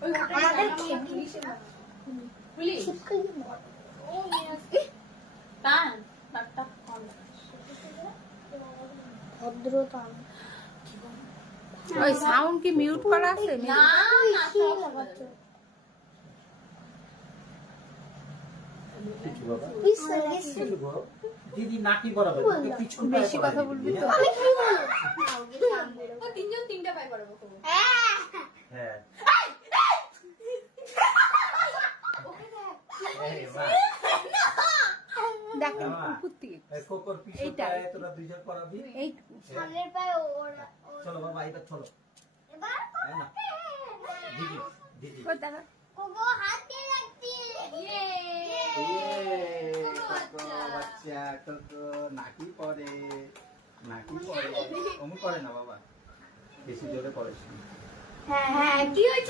আমাদের পুলিশ টান টাকটা কম ভদ্রতা ওই সাউন্ড কি মিউট করা আছে? না না সব কিছু বাবা কিছু গো দিদি নাকি করাবে তোকে পিছন বেশি কথা বলবি তো। আমি কি বলবো ও তিনজন তিনটা পাই করাবো হ্যাঁ ওকে এই মা দেখেন উপর থেকে এই কোকর পিছনটায় তোরা দুইজন করাবি এইটুকু সামনের পায়ে ওরা চলো বাবা এবার চলো এবার হ্যাঁ না দিদি দিদি ওই দেখা কোকো হাত দিয়ে রাখছি ইয়ে কোকো বাচ্চা কোকো নাকি পরে অমন করে না বাবা বেশি জোরে পড়ে হ্যাঁ হ্যাঁ কি হয়েছে